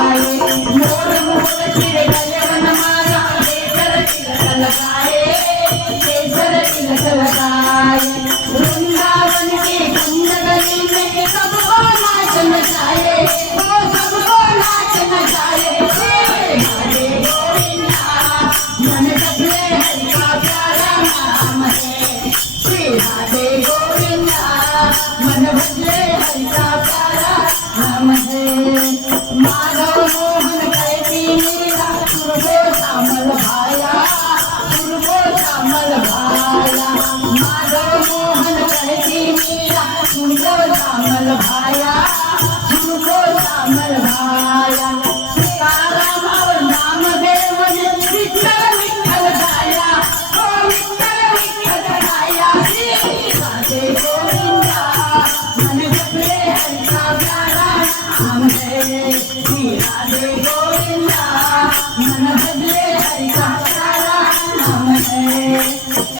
मोर मुकुट चिरे गगन माझा केसर तिलक लगाए केसर तिलक लगाए वृंदावन की कुंज गली में सबको नाच नचाए सबको नाच नचाए राधे गोविंदा मन जपले हरि का प्यारा नाम है श्री राधे गोविंदा मन भजले हरि का प्यारा नाम है माधव मोहन कहती मीरा तुरको श्यामल भाया माधव मोहन कहती मीरा तुमको श्यामल भाया तुमको श्यामल भाया सीताराम और नामदेव ने विठ्ठल विठ्ठल गाया ओ विठ्ठल विठ्ठल गाया राधे गोविंदा मन जपले हरि का प्यारा नाम है श्री राधे